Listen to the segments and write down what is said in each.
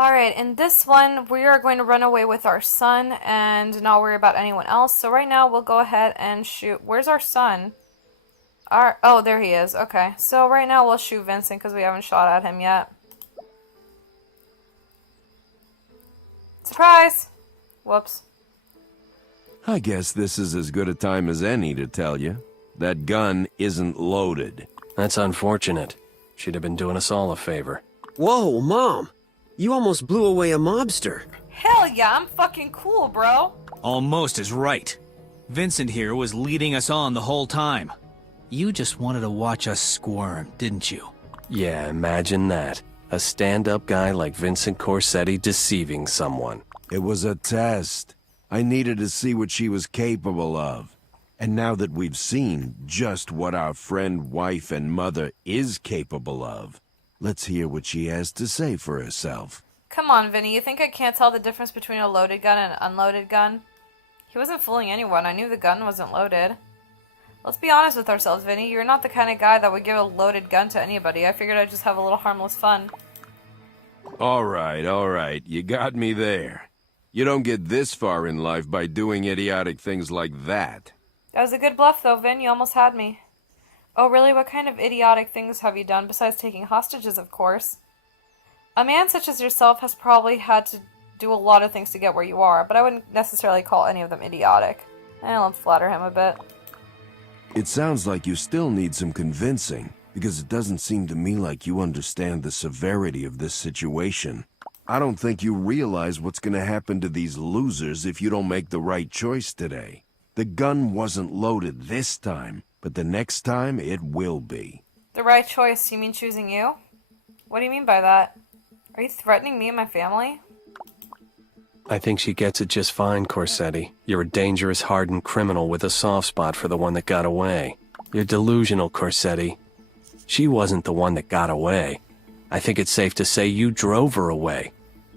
Alright, in this one, we are going to run away with our son and not worry about anyone else. So right now, we'll go ahead and shoot. Where's our son? Oh, there he is. Okay, so right now we'll shoot Vincent because we haven't shot at him yet. Surprise! Whoops. I guess this is as good a time as any to tell you. That gun isn't loaded. That's unfortunate. She'd have been doing us all a favor. Whoa, Mom! You almost blew away a mobster. Hell yeah, I'm fucking cool, bro. Almost is right. Vincent here was leading us on the whole time. You just wanted to watch us squirm, didn't you? Yeah, imagine that. A stand-up guy like Vincent Corsetti deceiving someone. It was a test. I needed to see what she was capable of. And now that we've seen just what our friend, wife, and mother is capable of, let's hear what she has to say for herself. Come on, Vinny, you think I can't tell the difference between a loaded gun and an unloaded gun? He wasn't fooling anyone. I knew the gun wasn't loaded. Let's be honest with ourselves, Vinny. You're not the kind of guy that would give a loaded gun to anybody. I figured I'd just have a little harmless fun. All right. You got me there. You don't get this far in life by doing idiotic things like that. That was a good bluff, though, Vin. You almost had me. Oh, really? What kind of idiotic things have you done, besides taking hostages, of course? A man such as yourself has probably had to do a lot of things to get where you are, but I wouldn't necessarily call any of them idiotic. And let's flatter him a bit. It sounds like you still need some convincing, because it doesn't seem to me like you understand the severity of this situation. I don't think you realize what's going to happen to these losers if you don't make the right choice today. The gun wasn't loaded this time, but the next time it will be. The right choice? You mean choosing you? What do you mean by that? Are you threatening me and my family? I think she gets it just fine, Corsetti. You're a dangerous, hardened criminal with a soft spot for the one that got away. You're delusional, Corsetti. She wasn't the one that got away. I think it's safe to say you drove her away.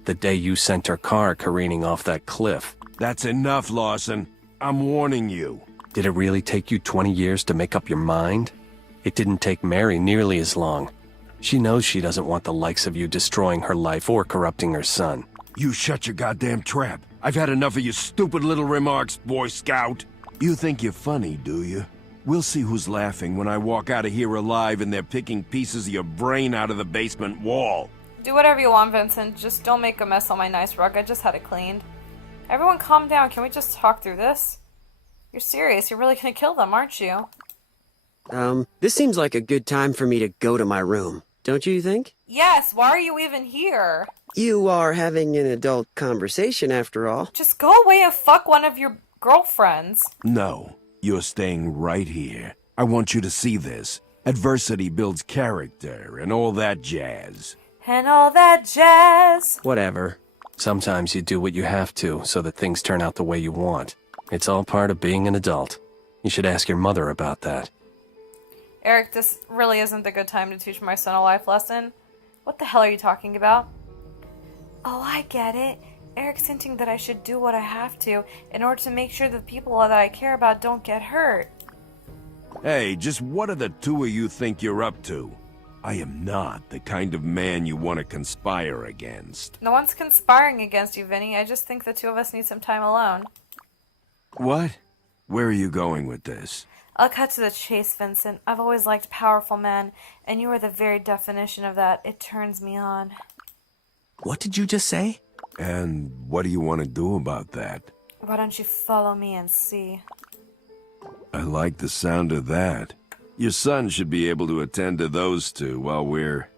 The day you sent her car careening off that cliff. That's enough, Lawson. I'm warning you. Did it really take you 20 years to make up your mind? It didn't take Mary nearly as long. She knows she doesn't want the likes of you destroying her life or corrupting her son. You shut your goddamn trap. I've had enough of your stupid little remarks, Boy Scout. You think you're funny, do you? We'll see who's laughing when I walk out of here alive and they're picking pieces of your brain out of the basement wall. Do whatever you want, Vincent. Just don't make a mess on my nice rug. I just had it cleaned. Everyone calm down. Can we just talk through this? You're serious. You're really gonna kill them, aren't you? This seems like a good time for me to go to my room. Don't you think? Yes, why are you even here? You are having an adult conversation after all. Just go away and fuck one of your girlfriends. No, you're staying right here. I want you to see this. Adversity builds character and all that jazz. And all that jazz. Whatever. Sometimes you do what you have to so that things turn out the way you want. It's all part of being an adult. You should ask your mother about that. Eric, this really isn't the good time to teach my son a life lesson. What the hell are you talking about? Oh, I get it. Eric's hinting that I should do what I have to in order to make sure the people that I care about don't get hurt. Hey, just what do the two of you think you're up to? I am not the kind of man you want to conspire against. No one's conspiring against you, Vinny. I just think the two of us need some time alone. What? Where are you going with this? I'll cut to the chase, Vincent. I've always liked powerful men, and you are the very definition of that. It turns me on. What did you just say? And what do you want to do about that? Why don't you follow me and see? I like the sound of that. Your son should be able to attend to those two while we're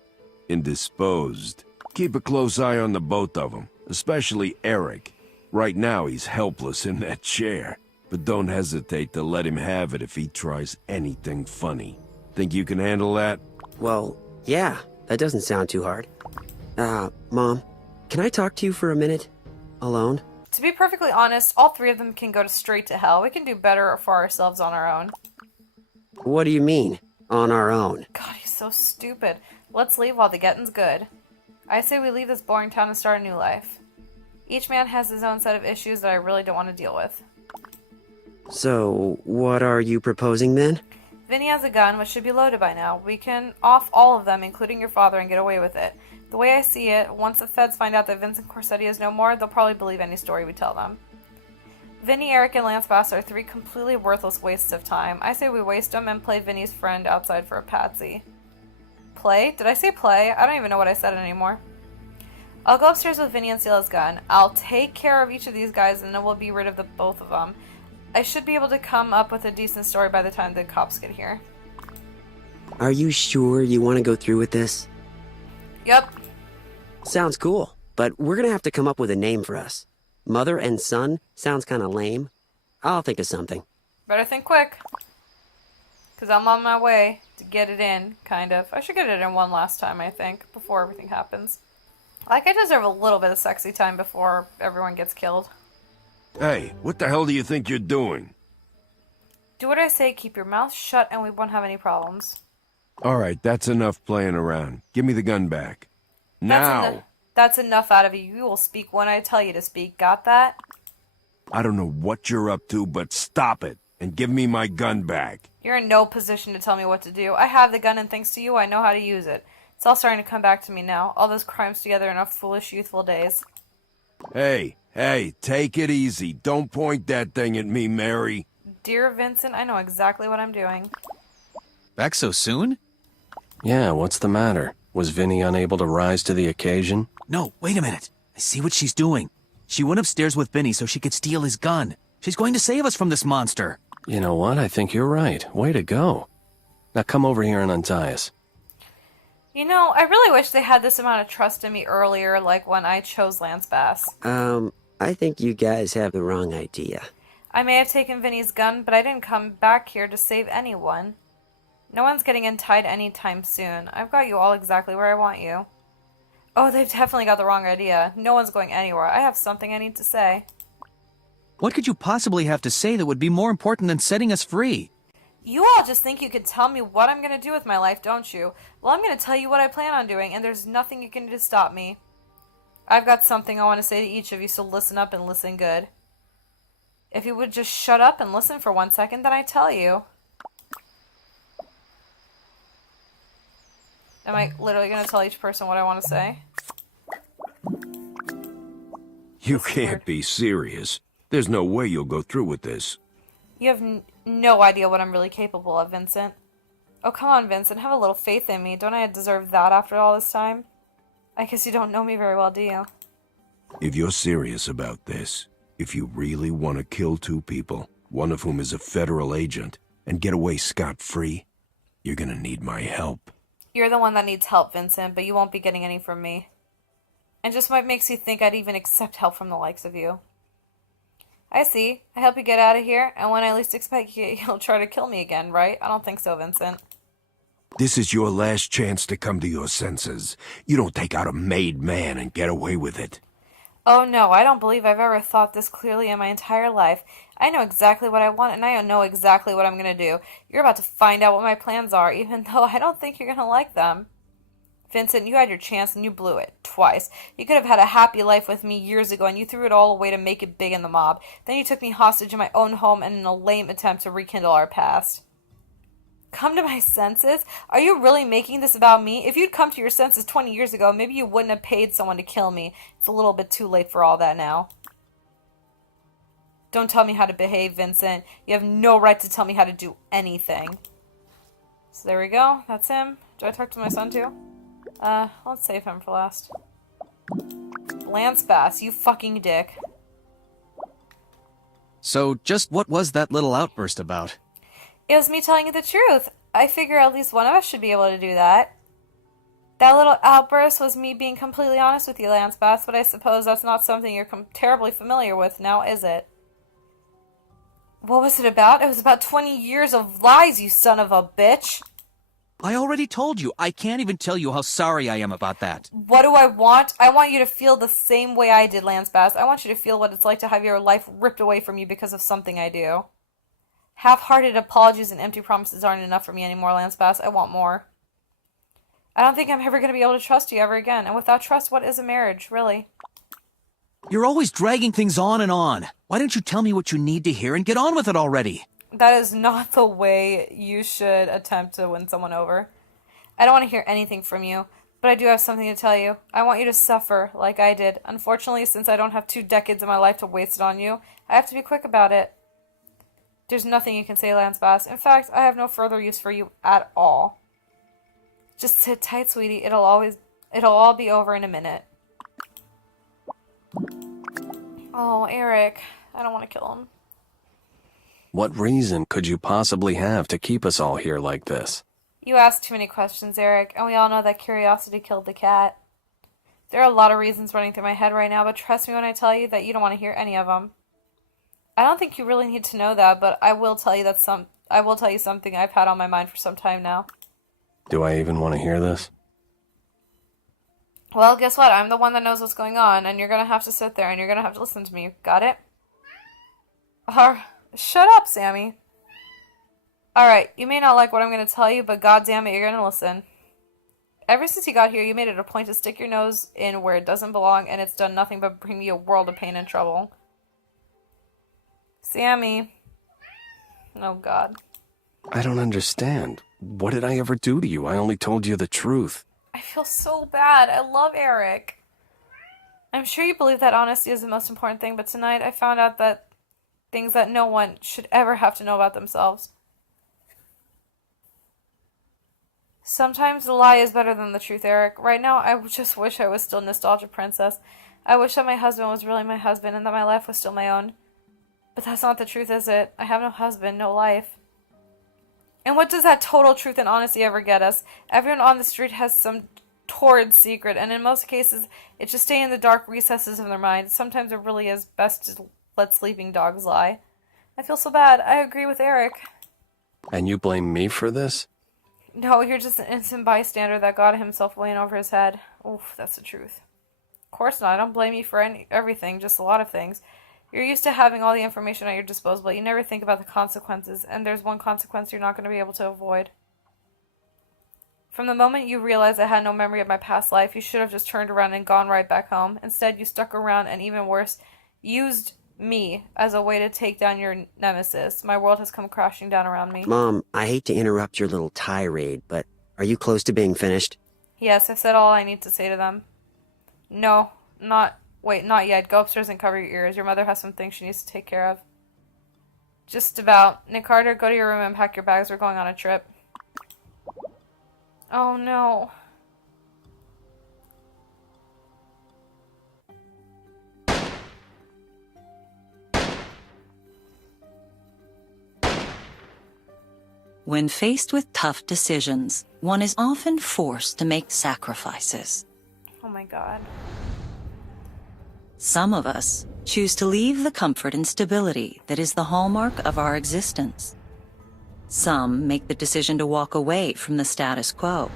indisposed. Keep a close eye on the both of them, especially Eric. Right now he's helpless in that chair, but don't hesitate to let him have it if he tries anything funny. Think you can handle that? Well, yeah, that doesn't sound too hard. Mom, can I talk to you for a minute? Alone? To be perfectly honest, all three of them can go straight to hell. We can do better for ourselves on our own. What do you mean, on our own? God, he's so stupid. Let's leave while the getting's good. I say we leave this boring town and start a new life. Each man has his own set of issues that I really don't want to deal with. So, what are you proposing then? Vinny has a gun, which should be loaded by now. We can off all of them, including your father, and get away with it. The way I see it, once the feds find out that Vincent Corsetti is no more, they'll probably believe any story we tell them. Vinny, Eric, and Lance Bass are 3 completely worthless wastes of time. I say we waste them and play Vinny's friend outside for a patsy. Play? Did I say play? I don't even know what I said anymore. I'll go upstairs with Vinny and steal his gun. I'll take care of each of these guys and then we'll be rid of the both of them. I should be able to come up with a decent story by the time the cops get here. Are you sure you want to go through with this? Yep. Sounds cool, but we're gonna have to come up with a name for us. Mother and son sounds kinda lame. I'll think of something. Better think quick. Because I'm on my way to get it in, kind of. I should get it in one last time, I think, before everything happens. Like, I deserve a little bit of sexy time before everyone gets killed. Hey, what the hell do you think you're doing? Do what I say, keep your mouth shut, and we won't have any problems. All right, that's enough playing around. Give me the gun back. Now! That's enough out of you. You will speak when I tell you to speak. Got that? I don't know what you're up to, but stop it and give me my gun back. You're in no position to tell me what to do. I have the gun, and thanks to you, I know how to use it. It's all starting to come back to me now. All those crimes together in our foolish, youthful days. Hey, take it easy. Don't point that thing at me, Mary. Dear Vincent, I know exactly what I'm doing. Back so soon? Yeah, what's the matter? Was Vinny unable to rise to the occasion? No, wait a minute. I see what she's doing. She went upstairs with Vinny so she could steal his gun. She's going to save us from this monster. You know what? I think you're right. Way to go. Now come over here and untie us. You know, I really wish they had this amount of trust in me earlier, like when I chose Lance Bass. I think you guys have the wrong idea. I may have taken Vinny's gun, but I didn't come back here to save anyone. No one's getting untied anytime soon. I've got you all exactly where I want you. Oh, they've definitely got the wrong idea. No one's going anywhere. I have something I need to say. What could you possibly have to say that would be more important than setting us free? You all just think you could tell me what I'm going to do with my life, don't you? Well, I'm going to tell you what I plan on doing, and there's nothing you can do to stop me. I've got something I want to say to each of you, so listen up and listen good. If you would just shut up and listen for 1 second, then I tell you. Am I literally going to tell each person what I want to say? You can't be serious. There's no way you'll go through with this. You have no idea what I'm really capable of, Vincent. Oh, come on, Vincent. Have a little faith in me. Don't I deserve that after all this time? I guess you don't know me very well, do you? If you're serious about this, if you really want to kill 2 people, one of whom is a federal agent, and get away scot-free, you're gonna need my help. You're the one that needs help, Vincent, but you won't be getting any from me. And just what makes you think I'd even accept help from the likes of you. I see. I help you get out of here, and when I least expect you, you'll try to kill me again, right? I don't think so, Vincent. This is your last chance to come to your senses. You don't take out a made man and get away with it. Oh no, I don't believe I've ever thought this clearly in my entire life. I know exactly what I want, and I know exactly what I'm going to do. You're about to find out what my plans are, even though I don't think you're going to like them. Vincent, you had your chance and you blew it. Twice. You could have had a happy life with me years ago, and you threw it all away to make it big in the mob. Then you took me hostage in my own home and in a lame attempt to rekindle our past. Come to my senses? Are you really making this about me? If you'd come to your senses 20 years ago, maybe you wouldn't have paid someone to kill me. It's a little bit too late for all that now. Don't tell me how to behave, Vincent. You have no right to tell me how to do anything. So there we go. That's him. Do I talk to my son too? Let's save him for last. Lance Bass, you fucking dick. So, just what was that little outburst about? It was me telling you the truth. I figure at least one of us should be able to do that. That little outburst was me being completely honest with you, Lance Bass, but I suppose that's not something you're terribly familiar with now, is it? What was it about? It was about 20 years of lies, you son of a bitch. I already told you. I can't even tell you how sorry I am about that. What do I want? I want you to feel the same way I did, Lance Bass. I want you to feel what it's like to have your life ripped away from you because of something I do. Half-hearted apologies and empty promises aren't enough for me anymore, Lance Bass. I want more. I don't think I'm ever going to be able to trust you ever again. And without trust, what is a marriage, really? You're always dragging things on and on. Why don't you tell me what you need to hear and get on with it already? That is not the way you should attempt to win someone over. I don't want to hear anything from you, But I do have something to tell you. I want you to suffer like I did. Unfortunately, since I don't have 2 decades of my life to waste it on you, I have to be quick about it. There's nothing you can say, Lance Bass. In fact, I have no further use for you at all. Just sit tight, sweetie. It'll all be over in a minute. Oh, Eric. I don't want to kill him. What reason could you possibly have to keep us all here like this? You ask too many questions, Eric, and we all know that curiosity killed the cat. There are a lot of reasons running through my head right now, but trust me when I tell you that you don't want to hear any of them. I don't think you really need to know that, but I will tell you something I've had on my mind for some time now. Do I even want to hear this? Well, guess what? I'm the one that knows what's going on, and you're gonna have to sit there and you're gonna have to listen to me. Got it? Shut up, Sammy. Alright, you may not like what I'm gonna tell you, but goddamn it, you're gonna listen. Ever since you got here, you made it a point to stick your nose in where it doesn't belong, and it's done nothing but bring me a world of pain and trouble. Sammy. Oh, God. I don't understand. What did I ever do to you? I only told you the truth. I feel so bad. I love Eric. I'm sure you believe that honesty is the most important thing, but tonight I found out that things that no one should ever have to know about themselves. Sometimes the lie is better than the truth, Eric. Right now, I just wish I was still Nostalgia Princess. I wish that my husband was really my husband and that my life was still my own. But that's not the truth, is it? I have no husband, no life. And what does that total truth and honesty ever get us? Everyone on the street has some torrid secret, and in most cases, it's just staying in the dark recesses of their mind. Sometimes it really is best to let sleeping dogs lie. I feel so bad. I agree with Eric. And you blame me for this? No, you're just an innocent bystander that got himself way in over his head. Oof, that's the truth. Of course not. I don't blame you for everything, just a lot of things. You're used to having all the information at your disposal, but you never think about the consequences, and there's one consequence you're not going to be able to avoid. From the moment you realized I had no memory of my past life, you should have just turned around and gone right back home. Instead, you stuck around and, even worse, used me as a way to take down your nemesis. My world has come crashing down around me. Mom, I hate to interrupt your little tirade, but are you close to being finished? Yes, I've said all I need to say to them. No, not yet. Go upstairs and cover your ears. Your mother has some things she needs to take care of. Just about. Nick Carter, go to your room and pack your bags. We're going on a trip. Oh, no. When faced with tough decisions, one is often forced to make sacrifices. Oh, my God. Some of us choose to leave the comfort and stability that is the hallmark of our existence. Some make the decision to walk away from the status quo.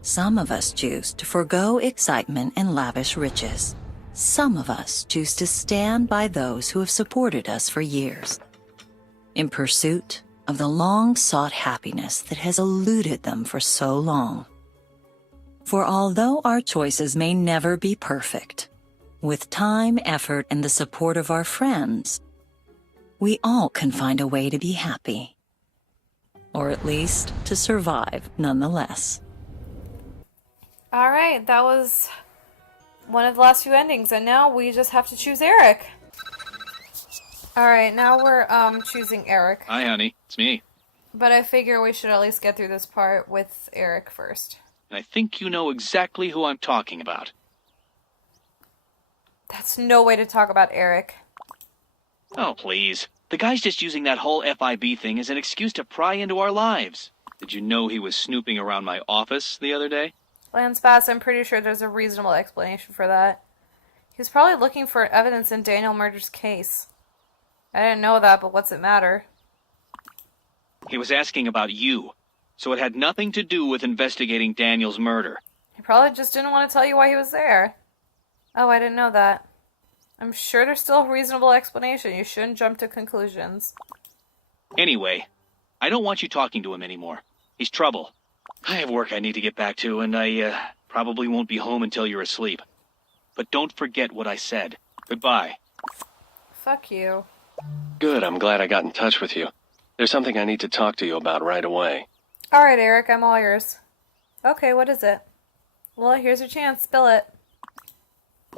Some of us choose to forego excitement and lavish riches. Some of us choose to stand by those who have supported us for years, in pursuit of the long-sought happiness that has eluded them for so long. For although our choices may never be perfect, with time, effort, and the support of our friends, we all can find a way to be happy. Or at least to survive nonetheless. Alright, that was one of the last few endings, and now we just have to choose Eric. Alright, now we're choosing Eric. Hi, honey. It's me. But I figure we should at least get through this part with Eric first. I think you know exactly who I'm talking about. That's no way to talk about Eric. Oh, please. The guy's just using that whole FIB thing as an excuse to pry into our lives. Did you know he was snooping around my office the other day? Lance Bass, I'm pretty sure there's a reasonable explanation for that. He was probably looking for evidence in Daniel Murder's case. I didn't know that, but what's it matter? He was asking about you, so it had nothing to do with investigating Daniel's murder. He probably just didn't want to tell you why he was there. Oh, I didn't know that. I'm sure there's still a reasonable explanation. You shouldn't jump to conclusions. Anyway, I don't want you talking to him anymore. He's trouble. I have work I need to get back to, and I probably won't be home until you're asleep. But don't forget what I said. Goodbye. Fuck you. Good, I'm glad I got in touch with you. There's something I need to talk to you about right away. Alright, Eric, I'm all yours. Okay, what is it? Well, here's your chance. Spill it.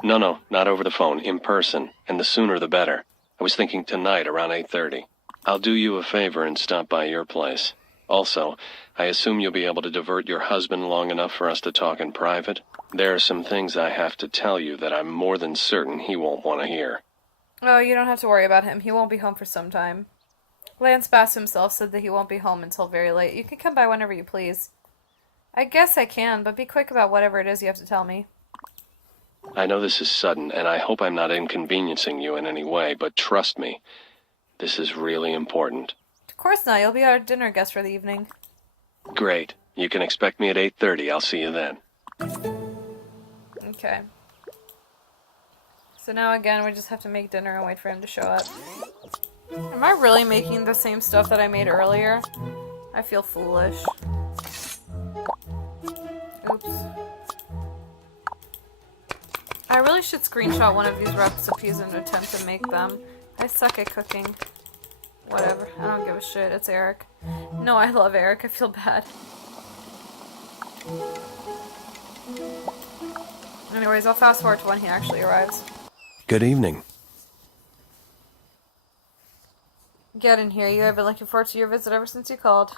No, not over the phone, in person, and the sooner the better. I was thinking tonight around 8:30. I'll do you a favor and stop by your place. Also, I assume you'll be able to divert your husband long enough for us to talk in private? There are some things I have to tell you that I'm more than certain he won't want to hear. Oh, you don't have to worry about him. He won't be home for some time. Lance Bass himself said that he won't be home until very late. You can come by whenever you please. I guess I can, but be quick about whatever it is you have to tell me. I know this is sudden, and I hope I'm not inconveniencing you in any way, but trust me, this is really important. Of course not. You'll be our dinner guest for the evening. Great. You can expect me at 8:30. I'll see you then. Okay. So now again, we just have to make dinner and wait for him to show up. Am I really making the same stuff that I made earlier? I feel foolish. Oops. I really should screenshot one of these recipes and attempt to make them. I suck at cooking. Whatever. I don't give a shit. It's Eric. No, I love Eric. I feel bad. Anyways, I'll fast forward to when he actually arrives. Good evening. Get in here. You have been looking forward to your visit ever since you called.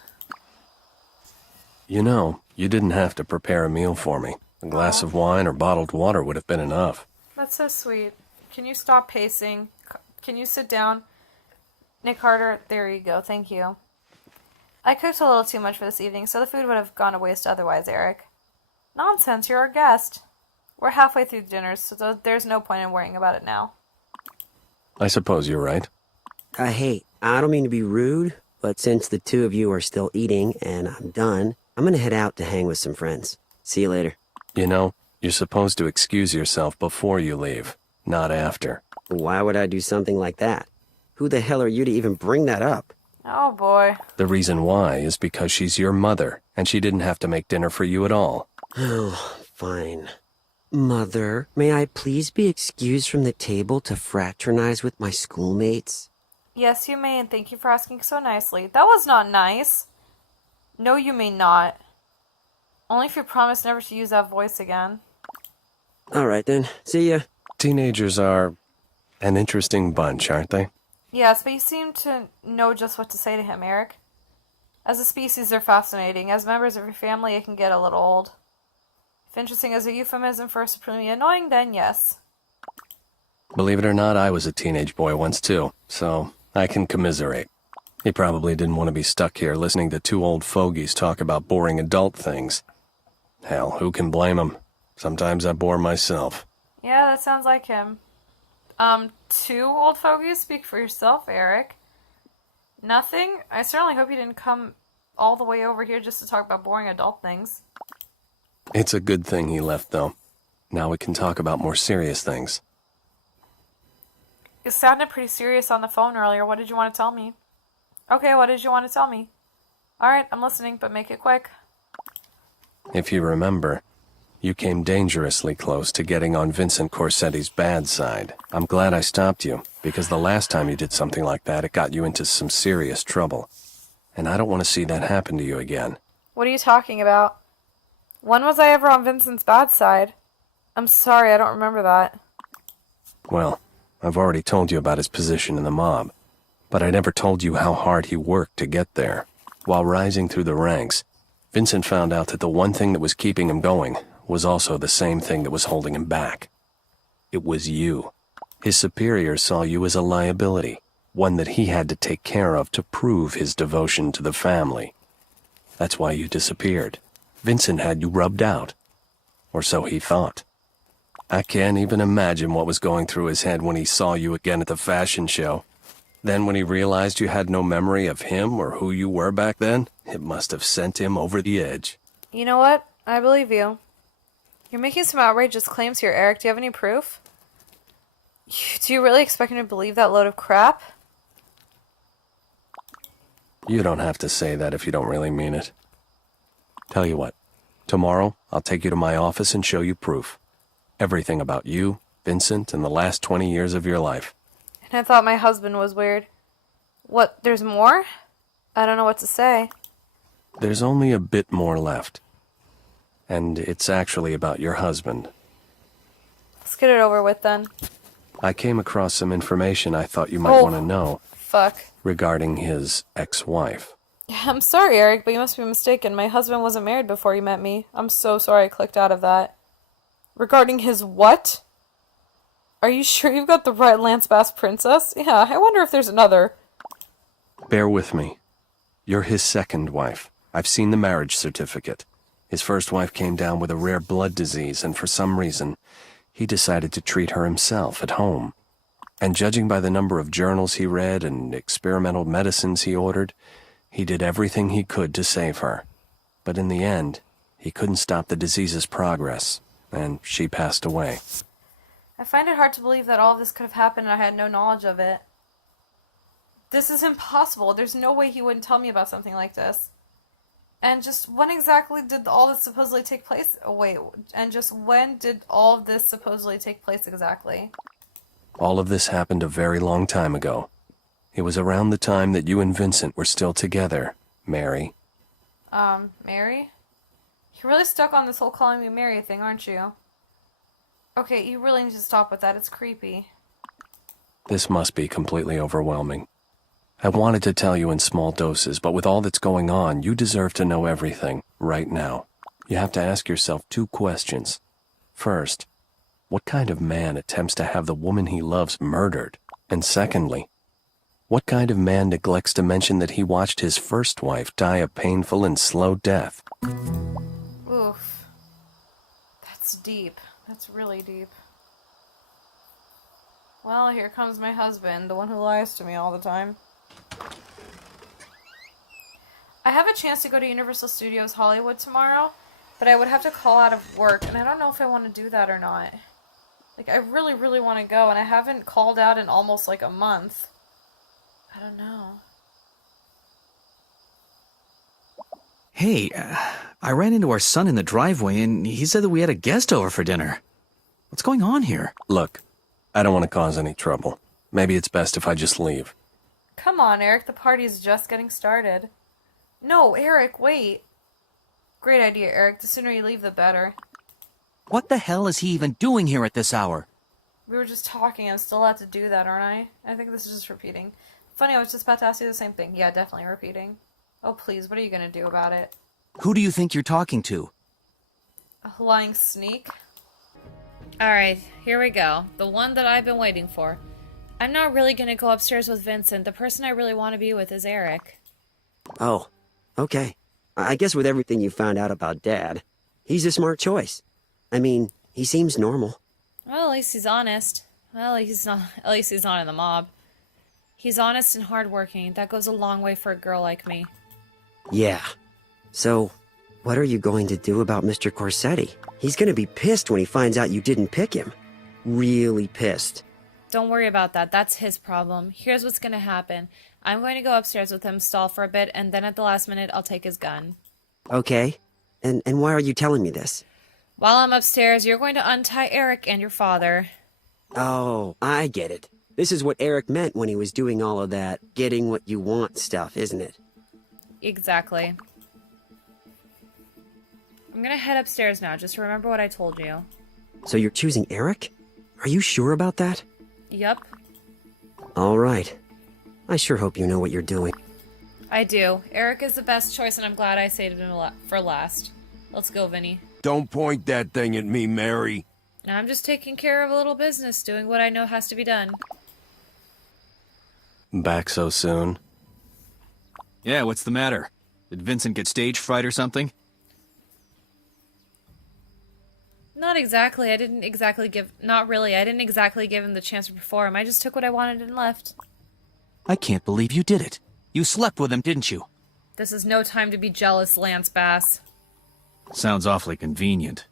You know, you didn't have to prepare a meal for me. A glass of wine or bottled water would have been enough. That's so sweet. Can you stop pacing? Can you sit down? Nick Carter, there you go. Thank you. I cooked a little too much for this evening, so the food would have gone to waste otherwise, Eric. Nonsense, you're our guest. We're halfway through dinner, so there's no point in worrying about it now. I suppose you're right. Hey, I don't mean to be rude, but since the two of you are still eating and I'm done, I'm gonna head out to hang with some friends. See you later. You know, you're supposed to excuse yourself before you leave, not after. Why would I do something like that? Who the hell are you to even bring that up? Oh boy. The reason why is because she's your mother, and she didn't have to make dinner for you at all. Oh, fine. Mother, may I please be excused from the table to fraternize with my schoolmates? Yes, you may, and thank you for asking so nicely. That was not nice. No, you may not. Only if you promise never to use that voice again. All right then, see ya. Teenagers are an interesting bunch, aren't they? Yes, but you seem to know just what to say to him, Eric. As a species, they're fascinating. As members of your family, it can get a little old. If interesting is a euphemism for supremely annoying, then yes. Believe it or not, I was a teenage boy once too, so I can commiserate. He probably didn't want to be stuck here listening to two old fogies talk about boring adult things. Hell, who can blame him? Sometimes I bore myself. Yeah, that sounds like him. Two old fogies? Speak for yourself, Eric. Nothing? I certainly hope you didn't come all the way over here just to talk about boring adult things. It's a good thing he left, though. Now we can talk about more serious things. You sounded pretty serious on the phone earlier. What did you want to tell me? Okay, what did you want to tell me? Alright, I'm listening, but make it quick. If you remember, you came dangerously close to getting on Vincent Corsetti's bad side. I'm glad I stopped you, because the last time you did something like that, it got you into some serious trouble. And I don't want to see that happen to you again. What are you talking about? When was I ever on Vincent's bad side? I'm sorry, I don't remember that. Well, I've already told you about his position in the mob, but I never told you how hard he worked to get there. While rising through the ranks, Vincent found out that the one thing that was keeping him going was also the same thing that was holding him back. It was you. His superiors saw you as a liability, one that he had to take care of to prove his devotion to the family. That's why you disappeared. Vincent had you rubbed out. Or so he thought. I can't even imagine what was going through his head when he saw you again at the fashion show. Then when he realized you had no memory of him or who you were back then, it must have sent him over the edge. You know what? I believe you. You're making some outrageous claims here, Eric. Do you have any proof? Do you really expect me to believe that load of crap? You don't have to say that if you don't really mean it. Tell you what, tomorrow I'll take you to my office and show you proof. Everything about you, Vincent, and the last 20 years of your life. And I thought my husband was weird. What, there's more? I don't know what to say. There's only a bit more left. And it's actually about your husband. Let's get it over with then. I came across some information I thought you might want to know Fuck. regarding his ex-wife. I'm sorry, Eric, but you must be mistaken. My husband wasn't married before you met me. I'm so sorry I clicked out of that. Regarding his what? Are you sure you've got the right Lance Bass princess? Yeah, I wonder if there's another. Bear with me. You're his second wife. I've seen the marriage certificate. His first wife came down with a rare blood disease, and for some reason, he decided to treat her himself at home. And judging by the number of journals he read and experimental medicines he ordered, he did everything he could to save her. But in the end, he couldn't stop the disease's progress, and she passed away. I find it hard to believe that all of this could have happened and I had no knowledge of it. This is impossible. There's no way he wouldn't tell me about something like this. And just when exactly did all this supposedly take place? Oh, wait. And just when did all of this supposedly take place exactly? All of this happened a very long time ago. It was around the time that you and Vincent were still together, Mary. Mary? You're really stuck on this whole calling me Mary thing, aren't you? Okay, you really need to stop with that. It's creepy. This must be completely overwhelming. I wanted to tell you in small doses, but with all that's going on, you deserve to know everything, right now. You have to ask yourself 2 questions. First, what kind of man attempts to have the woman he loves murdered? And secondly, what kind of man neglects to mention that he watched his first wife die a painful and slow death? Oof. That's deep. That's really deep. Well, here comes my husband, the one who lies to me all the time. I have a chance to go to Universal Studios Hollywood tomorrow, but I would have to call out of work, and I don't know if I want to do that or not. Like, I really, really want to go, and I haven't called out in almost, like, a month. I don't know. Hey, I ran into our son in the driveway, and he said that we had a guest over for dinner. What's going on here? Look, I don't want to cause any trouble. Maybe it's best if I just leave. Come on, Eric, the party's just getting started. No, Eric, wait. Great idea, Eric. The sooner you leave, the better. What the hell is he even doing here at this hour? We were just talking. I'm still allowed to do that, aren't I? I think this is just repeating. Funny, I was just about to ask you the same thing. Yeah, definitely repeating. Oh, please, what are you gonna do about it? Who do you think you're talking to? A lying sneak? Alright, here we go. The one that I've been waiting for. I'm not really gonna go upstairs with Vincent. The person I really want to be with is Eric. Oh, okay. I guess with everything you found out about Dad, he's a smart choice. I mean, he seems normal. Well, at least he's honest. Well, at least he's not in the mob. He's honest and hardworking. That goes a long way for a girl like me. Yeah. So, what are you going to do about Mr. Corsetti? He's gonna be pissed when he finds out you didn't pick him. Really pissed. Don't worry about that. That's his problem. Here's what's gonna happen. I'm going to go upstairs with him, stall for a bit, and then at the last minute, I'll take his gun. Okay. And why are you telling me this? While I'm upstairs, you're going to untie Eric and your father. Oh, I get it. This is what Eric meant when he was doing all of that getting what you want stuff, isn't it? Exactly. I'm gonna head upstairs now. Just remember what I told you. So you're choosing Eric? Are you sure about that? Yup, All right. I sure hope you know what you're doing. I do. Eric is the best choice, and I'm glad I saved him for last. Let's go, Vinny. Don't point that thing at me, Mary. I'm just taking care of a little business, doing what I know has to be done. Back so soon? Yeah, what's the matter? Did Vincent get stage fright or something? Not exactly. I didn't exactly give him the chance to perform. I just took what I wanted and left. I can't believe you did it. You slept with him, didn't you? This is no time to be jealous, Lance Bass. Sounds awfully convenient.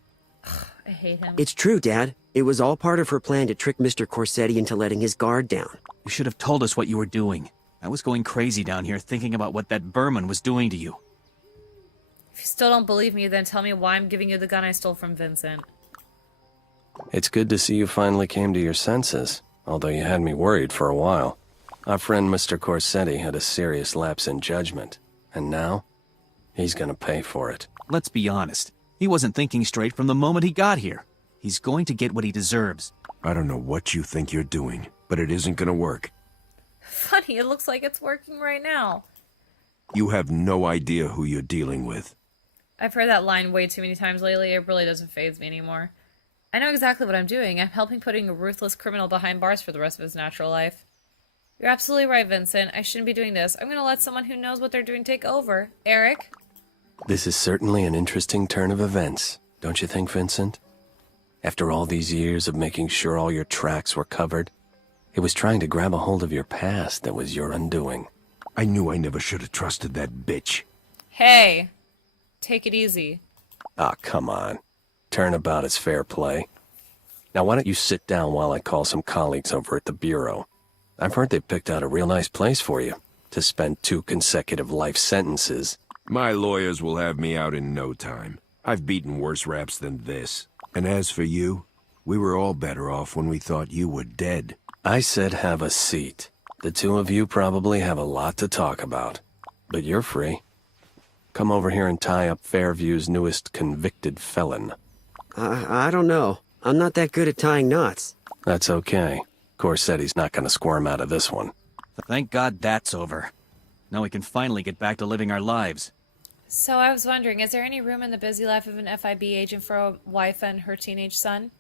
I hate him. It's true, Dad. It was all part of her plan to trick Mr. Corsetti into letting his guard down. You should have told us what you were doing. I was going crazy down here thinking about what that Berman was doing to you. If you still don't believe me, then tell me why I'm giving you the gun I stole from Vincent. It's good to see you finally came to your senses, although you had me worried for a while. Our friend Mr. Corsetti had a serious lapse in judgment, and now he's gonna pay for it. Let's be honest. He wasn't thinking straight from the moment he got here. He's going to get what he deserves. I don't know what you think you're doing, but it isn't gonna work. Funny, it looks like it's working right now. You have no idea who you're dealing with. I've heard that line way too many times lately. It really doesn't faze me anymore. I know exactly what I'm doing. I'm helping putting a ruthless criminal behind bars for the rest of his natural life. You're absolutely right, Vincent. I shouldn't be doing this. I'm gonna let someone who knows what they're doing take over. Eric? This is certainly an interesting turn of events, don't you think, Vincent? After all these years of making sure all your tracks were covered, it was trying to grab a hold of your past that was your undoing. I knew I never should have trusted that bitch. Hey! Take it easy. Ah, come on. Turnabout is fair play. Now why don't you sit down while I call some colleagues over at the Bureau? I've heard they picked out a real nice place for you to spend 2 consecutive life sentences. My lawyers will have me out in no time. I've beaten worse raps than this. And as for you, we were all better off when we thought you were dead. I said have a seat. The 2 of you probably have a lot to talk about. But you're free. Come over here and tie up Fairview's newest convicted felon. I don't know. I'm not that good at tying knots. That's okay. Corsetti's not gonna squirm out of this one. Thank God that's over. Now we can finally get back to living our lives. So I was wondering, is there any room in the busy life of an FIB agent for a wife and her teenage son?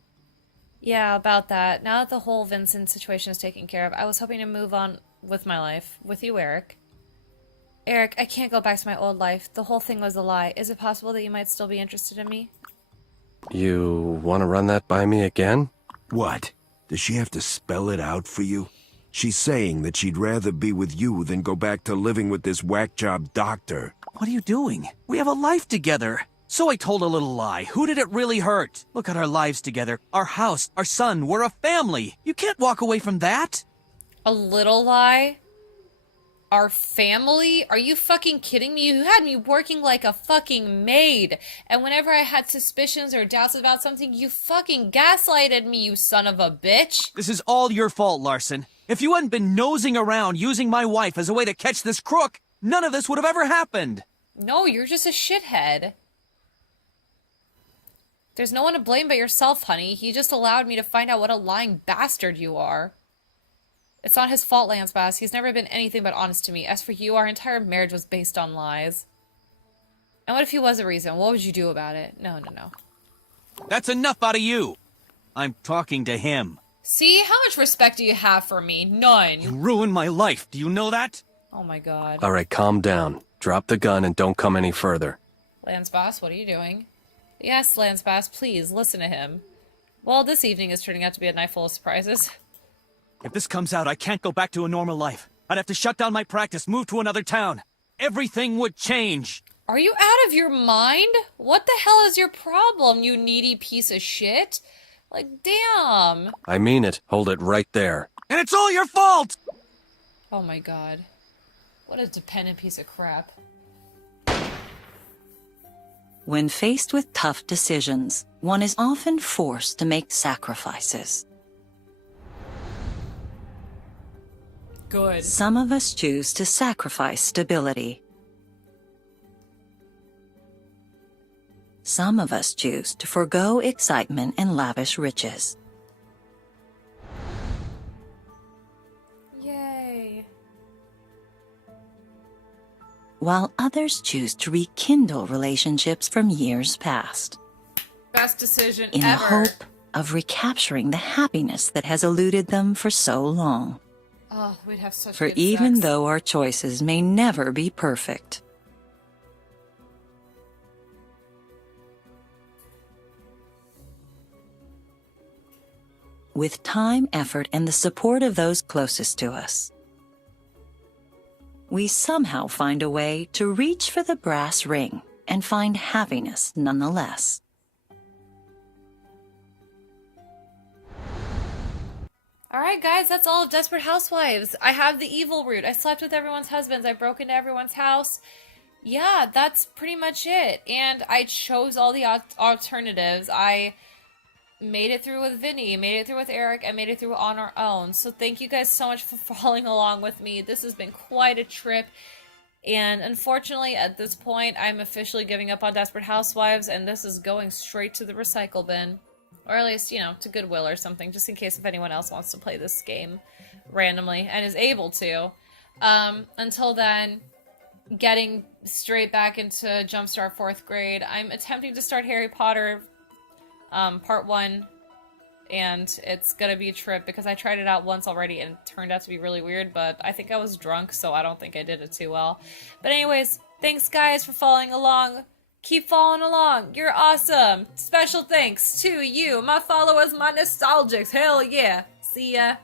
Yeah, about that. Now that the whole Vincent situation is taken care of, I was hoping to move on with my life. With you, Eric. Eric, I can't go back to my old life. The whole thing was a lie. Is it possible that you might still be interested in me? You want to run that by me again? What? Does she have to spell it out for you? She's saying that she'd rather be with you than go back to living with this whack-job doctor. What are you doing? We have a life together. So I told a little lie. Who did it really hurt? Look at our lives together. Our house, our son, we're a family. You can't walk away from that. A little lie? Our family? Are you fucking kidding me? You had me working like a fucking maid. And whenever I had suspicions or doubts about something, you fucking gaslighted me, you son of a bitch. This is all your fault, Larson. If you hadn't been nosing around using my wife as a way to catch this crook, none of this would have ever happened. No, you're just a shithead. There's no one to blame but yourself, honey. He just allowed me to find out what a lying bastard you are. It's not his fault, Lance Bass. He's never been anything but honest to me. As for you, our entire marriage was based on lies. And what if he was a reason? What would you do about it? No. That's enough out of you. I'm talking to him. See? How much respect do you have for me? None. You ruined my life. Do you know that? Oh my god. All right, calm down. Drop the gun and don't come any further. Lance Bass, what are you doing? Yes, Lance Bass, please, listen to him. Well, this evening is turning out to be a night full of surprises. If this comes out, I can't go back to a normal life. I'd have to shut down my practice, move to another town. Everything would change. Are you out of your mind? What the hell is your problem, you needy piece of shit? Like, damn. I mean it. Hold it right there. And it's all your fault! Oh my god. What a dependent piece of crap. When faced with tough decisions, one is often forced to make sacrifices. Good. Some of us choose to sacrifice stability. Some of us choose to forego excitement and lavish riches. Yay. While others choose to rekindle relationships from years past, Best decision in the ever. hope of recapturing the happiness that has eluded them for so long. Oh, we'd have such For good even sex. though our choices may never be perfect, with time, effort, and the support of those closest to us, we somehow find a way to reach for the brass ring and find happiness nonetheless. Alright guys, that's all of Desperate Housewives. I have the evil route. I slept with everyone's husbands. I broke into everyone's house. Yeah, that's pretty much it. And I chose all the alternatives. I made it through with Vinny, made it through with Eric, and made it through on our own. So thank you guys so much for following along with me. This has been quite a trip. And unfortunately, at this point, I'm officially giving up on Desperate Housewives, and this is going straight to the recycle bin. Or at least, you know, to Goodwill or something, just in case if anyone else wants to play this game randomly and is able to. Until then, getting straight back into Jumpstart 4th grade. I'm attempting to start Harry Potter Part 1, and it's gonna be a trip because I tried it out once already and it turned out to be really weird, but I think I was drunk, so I don't think I did it too well. But anyways, thanks guys for following along. Keep following along. You're awesome. Special thanks to you, my followers, my nostalgics. Hell yeah. See ya.